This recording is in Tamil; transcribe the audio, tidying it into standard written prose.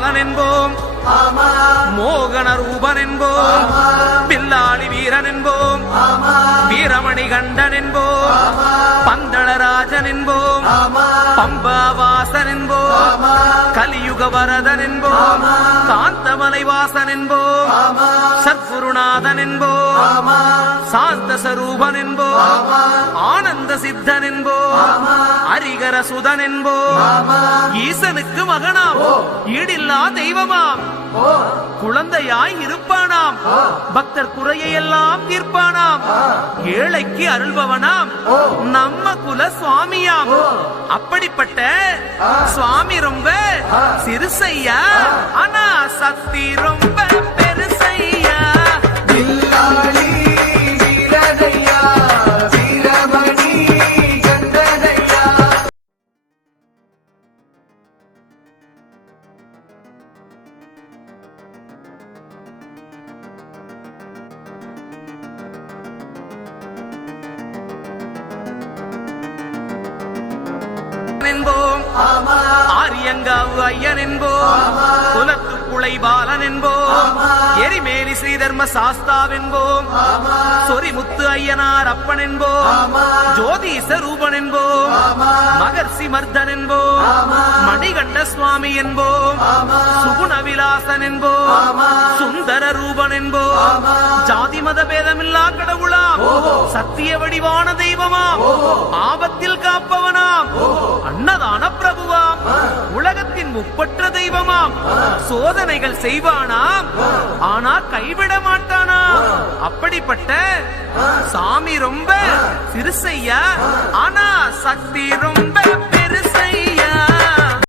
பாலன் என்போம், மோகன ரூபன் என்போம், பில்லாளி வீரன் என்போம், வீரமணி கண்டன் என்போம், பந்தளராஜன் என்போம், பம்பாவாசன் என்போம், கலியுக வரதன் என்போம், காந்தமலை வாசன் என்போம், சத்குருநாதன் என்போம், சாந்த சரூபன் என்போம், ஆனந்த சித்தன் என்போம், ஹரிகர சுதன் என்போம், ஈசனுக்கு மகனாம், ஈடில்லா தெய்வமாம், குழந்தையாய் இருப்பானாம், பக்தர் குறையெல்லாம் தீர்ப்பானாம், ஏழைக்கு அருள்பவனாம், நம்ம குல சுவாமியாம். அப்படிப்பட்ட சுவாமி ரொம்ப சிறுசையா, ஆனா சக்தி ரொம்ப பெருசையா. என்போம், ஆரியங்காவு ஐயன் என்போம், குலத்து குலை பாலன் என்போம், எரிமேலி ஸ்ரீதர்ம சாஸ்தாவென்போம், சொரிமுத்து ஐயனார் அப்பன் என்போம், ஜோதிச ரூபன் என்போம், மகர்ஷி மர்தன் என்போம், மணிகண்ட சுவாமி என்போம், சுகுண விலாசன் என்போம், சுந்தர ரூபன் என்போம், ஜாதி மத பேதமில்லா கடவுளாம், சத்திய வடிவான தெய்வமாம், ஆபத்தில் காப்பவனாம், அன்னதான பிரபுவாம், உலகத்தின் முப்பற்ற தெய்வமாம், சோதனைகள் செய்வானாம், ஆனா கைவிட மாட்டானாம். அப்படிப்பட்ட சாமி ரொம்ப சிறுசையா, ஆனா சக்தி ரொம்ப